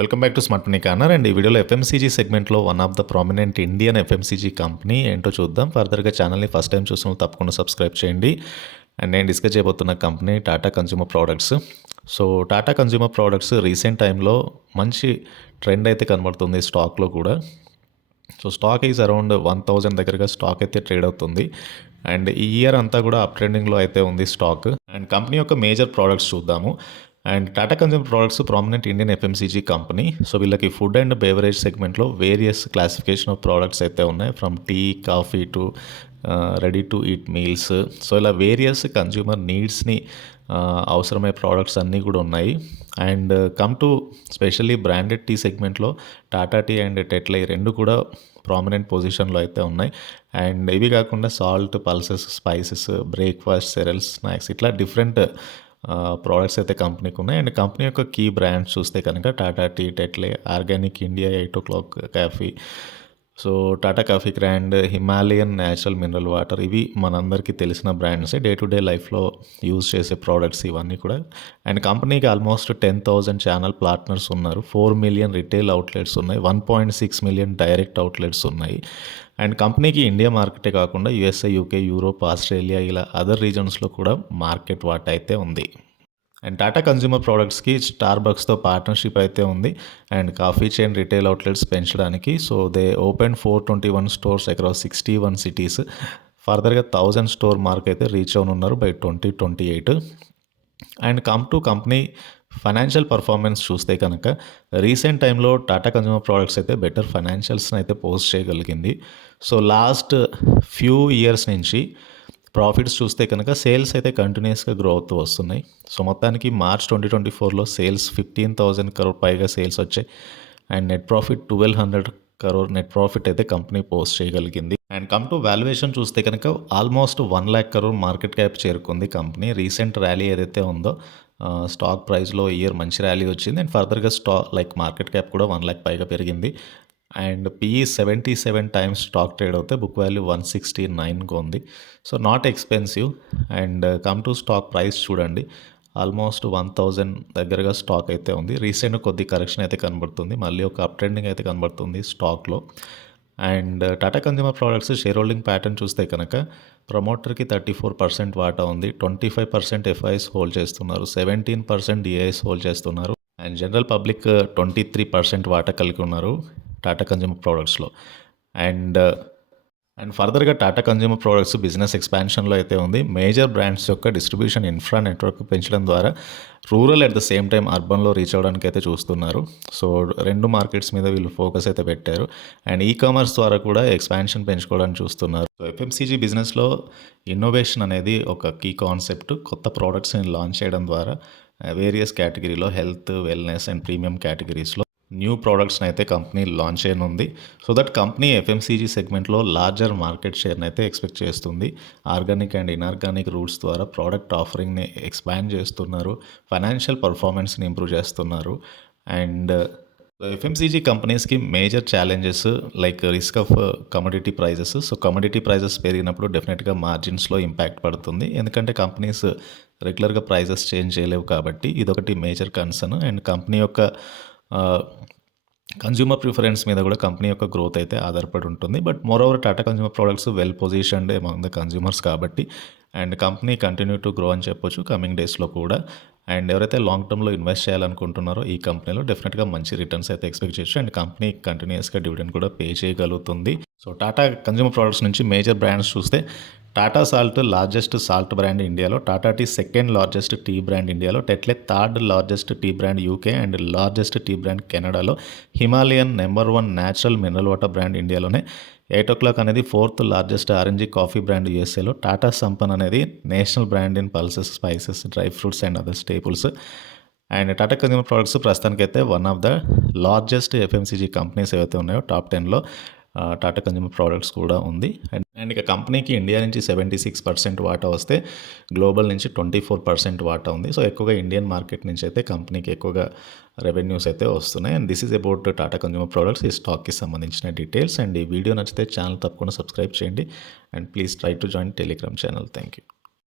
Welcome back to smart money corner. And ఈ వీడియోలో FMCG సెగ్మెంట్లో one of the prominent Indian FMCG company ఏంటో చూద్దాం. ఫర్దర్గా ఛానల్ని ఫస్ట్ టైం చూసిన తప్పకుండా సబ్స్క్రైబ్ చేయండి. అండ్ నేను డిస్కస్ చేయబోతున్న company Tata consumer products. So Tata consumer products recent టైంలో మంచి ట్రెండ్ అయితే కనబడుతుంది స్టాక్లో కూడా. సో స్టాక్ ఈజ్ అరౌండ్ 1000 దగ్గరగా స్టాక్ అయితే ట్రేడ్ అవుతుంది. అండ్ ఈ ఇయర్ అంతా కూడా అప్ ట్రెండింగ్లో అయితే ఉంది స్టాక్. అండ్ కంపెనీ యొక్క మేజర్ ప్రోడక్ట్స్ చూద్దాము. And Tata consumer products prominent Indian FMCG company. So వీళ్ళకి ఫుడ్ అండ్ బెవరేజ్ సెగ్మెంట్లో వేరియస్ క్లాసిఫికేషన్ ఆఫ్ ప్రోడక్ట్స్ అయితే ఉన్నాయి, from tea, coffee to ready to eat meals. So ఇలా వేరియస్ కన్స్యూమర్ నీడ్స్ని అవసరమయ్యే products అన్నీ కూడా ఉన్నాయి. And come to specially branded tea సెగ్మెంట్లో టాటా టీ అండ్ టెట్లే రెండు కూడా ప్రామినెంట్ పొజిషన్లో అయితే ఉన్నాయి. అండ్ ఇవి కాకుండా salt, pulses, spices, breakfast, cereals, snacks ఇట్లా డిఫరెంట్ ప్రోడక్ట్స్ అయితే కంపెనీకి ఉన్నాయి. అండ్ కంపెనీ యొక్క కీ బ్రాండ్స్ చూస్తే కనుక Tata tea, Tetley, organic India, 8 o'clock coffee, so Tata coffee grand, Himalayan natural mineral water, ఇవి మనందరికీ తెలిసిన బ్రాండ్సే, డే టు డే లైఫ్లో యూజ్ చేసే ప్రోడక్ట్స్ ఇవన్నీ కూడా. అండ్ కంపెనీకి ఆల్మోస్ట్ 10,000 ఛానల్ పార్ట్నర్స్ ఉన్నారు, 4 million రిటైల్ అవుట్లెట్స్ ఉన్నాయి, 1.6 million డైరెక్ట్ అవుట్లెట్స్ ఉన్నాయి. అండ్ కంపెనీకి ఇండియా మార్కెటే కాకుండా యూఎస్ఏ, యూకే, యూరోప్, ఆస్ట్రేలియా ఇలా అదర్ రీజన్స్లో కూడా మార్కెట్ వాటా అయితే ఉంది. అండ్ టాటా కన్స్యూమర్ ప్రోడక్ట్స్కి స్టార్బక్స్తో పార్ట్నర్షిప్ అయితే ఉంది. And coffee chain retail outlets పెంచడానికి so they open 421 stores across 61 cities. ఫర్దర్గా 1000 స్టోర్ మార్క్ అయితే రీచ్ అవునున్నారు by 2028. And come to company financial performance చూస్తే కనుక రీసెంట్ టైంలో టాటా కన్స్యూమర్ ప్రోడక్ట్స్ అయితే బెటర్ ఫైనాన్షియల్స్ని అయితే పోస్ట్ చేయగలిగింది. సో లాస్ట్ ఫ్యూ ఇయర్స్ నుంచి ప్రాఫిట్స్ చూస్తే కనుక సేల్స్ అయితే కంటిన్యూస్గా గ్రో అవుతూ వస్తున్నాయి. సో మొత్తానికి మార్చ్ 2024లో సేల్స్ 15,000 crore పైగా సేల్స్ వచ్చాయి. And net profit 1,200 crore net profit అయితే కంపెనీ పోస్ట్ చేయగలిగింది. అండ్ కమ్ టు వాల్యుయేషన్ చూస్తే కనుక almost 1 lakh crore market cap చేరుకుంది కంపెనీ. రీసెంట్ ర్యాలీ ఏదైతే ఉందో స్టాక్ ప్రైస్లో ఇయర్ మంచి ర్యాలీ వచ్చింది. అండ్ ఫర్దర్గా మార్కెట్ క్యాప్ కూడా 1 lakh పైగా పెరిగింది. And PE 77 times stock trade అవుతే బుక్ వాల్యూ 169గా ఉంది. So not expensive. And come to stock price చూడండి, ఆల్మోస్ట్ 1000 దగ్గరగా స్టాక్ అయితే ఉంది. రీసెంట్ కొద్ది కరెక్షన్ అయితే కనబడుతుంది, మళ్ళీ ఒక అప్ ట్రెండింగ్ అయితే కనబడుతుంది స్టాక్లో. And Tata consumer products share holding pattern చూస్తే కనుక ప్రమోటర్కి 34% వాటా ఉంది, 25% ఎఫ్ఐఎస్ హోల్డ్ చేస్తున్నారు, 17% డిఐఎస్ హోల్డ్ చేస్తున్నారు. అండ్ జనరల్ పబ్లిక్ 23% వాటా కలిగి ఉన్నారు టాటా కన్స్యూమర్ ప్రోడక్ట్స్లో. అండ్ ఫర్దర్గా టాటా కన్స్యూమర్ ప్రోడక్ట్స్ బిజినెస్ ఎక్స్పాన్షన్లో అయితే ఉంది. మేజర్ బ్రాండ్స్ యొక్క డిస్ట్రిబ్యూషన్ ఇన్ఫ్రా నెట్వర్క్ పెంచడం ద్వారా rural at the same time అర్బన్లో రీచ్ అవ్వడానికి అయితే చూస్తున్నారు. సో రెండు మార్కెట్స్ మీద వీళ్ళు ఫోకస్ అయితే పెట్టారు. అండ్ ఈ కామర్స్ ద్వారా కూడా ఎక్స్పాన్షన్ పెంచుకోవడానికి చూస్తున్నారు. సో ఎఫ్ఎంసీజీ బిజినెస్లో ఇన్నోవేషన్ అనేది ఒక కీ కాన్సెప్ట్. కొత్త ప్రోడక్ట్స్ని లాంచ్ చేయడం ద్వారా వేరియస్ కేటగిరీలో హెల్త్, వెల్నెస్ అండ్ ప్రీమియం కేటగిరీస్లో న్యూ ప్రోడక్ట్స్ని అయితే కంపెనీ లాంచ్ చేయనుంది. సో దట్ కంపెనీ ఎఫ్ఎంసీజీ సెగ్మెంట్లో లార్జర్ మార్కెట్ షేర్ని అయితే ఎక్స్పెక్ట్ చేస్తుంది. ఆర్గానిక్ అండ్ ఇన్ఆర్గానిక్ రూట్స్ ద్వారా ప్రోడక్ట్ ఆఫరింగ్ని ఎక్స్పాండ్ చేస్తున్నారు, ఫైనాన్షియల్ పర్ఫార్మెన్స్ని ఇంప్రూవ్ చేస్తున్నారు. అండ్ ఎఫ్ఎంసీజీ కంపెనీస్కి major challenges like risk of commodity prices. So commodity prices పెరిగినప్పుడు డెఫినెట్గా మార్జిన్స్లో ఇంపాక్ట్ పడుతుంది, ఎందుకంటే కంపెనీస్ రెగ్యులర్గా ప్రైజెస్ చేంజ్ చేయలేవు కాబట్టి ఇదొకటి మేజర్ కన్సర్న్. అండ్ కంపెనీ యొక్క కన్జ్యూమర్ ప్రిఫరెన్స్ మీద కూడా కంపెనీ యొక్క గ్రోత్ అయితే ఆధారపడి ఉంటుంది. But moreover Tata consumer products well positioned among the consumers కాబట్టి and company continue to grow అని చెప్పొచ్చు కమింగ్ డేస్లో కూడా. అండ్ ఎవరైతే లాంగ్ టర్మ్లో ఇన్వెస్ట్ చేయాలనుకుంటున్నారో ఈ కంపెనీలో డెఫినెట్గా మంచి రిటర్న్స్ అయితే ఎక్స్పెక్ట్ చేయొచ్చు. అండ్ కంపెనీ కంటిన్యూస్గా డివిడెండ్ కూడా పే చేయగలుగుతుంది. సో టాటా కన్జ్యూమర్ ప్రోడక్ట్స్ నుంచి మేజర్ బ్రాండ్స్ చూస్తే Tata salt largest salt brand ఇండియాలో, Tata tea second largest tea brand ఇండియాలో, Tetley third largest tea brand UK and largest tea brand కెనడాలో, Himalayan number 1 natural mineral water brand ఇండియాలోనే, 8 o'clock అనేది 4th largest RNG coffee brand యూఎస్ఏలో, టాటా సంపన్ అనేది national brand in pulses, spices, dry fruits and other staples. And Tata consumer products ప్రస్తుతానికైతే one of the largest FMCG companies ఏవైతే ఉన్నాయో top 10లో Tata consumer products కూడా ఉంది. అండ్ ఇక కంపెనీకి ఇండియా నుంచి 76% వాటా వస్తే గ్లోబల్ నుంచి 24% వాటా ఉంది. సో ఎక్కువగా ఇండియన్ మార్కెట్ నుంచి అయితే కంపెనీకి ఎక్కువగా రెవెన్యూస్ అయితే వస్తున్నాయి. And this is about Tata consumer products, ఈ స్టాక్కి సంబంధించిన డీటెయిల్స్. అండ్ ఈ వీడియో నచ్చితే ఛానల్ తప్పకుండా సబ్స్క్రైబ్ చేయండి. And please try to join Telegram channel. Thank you.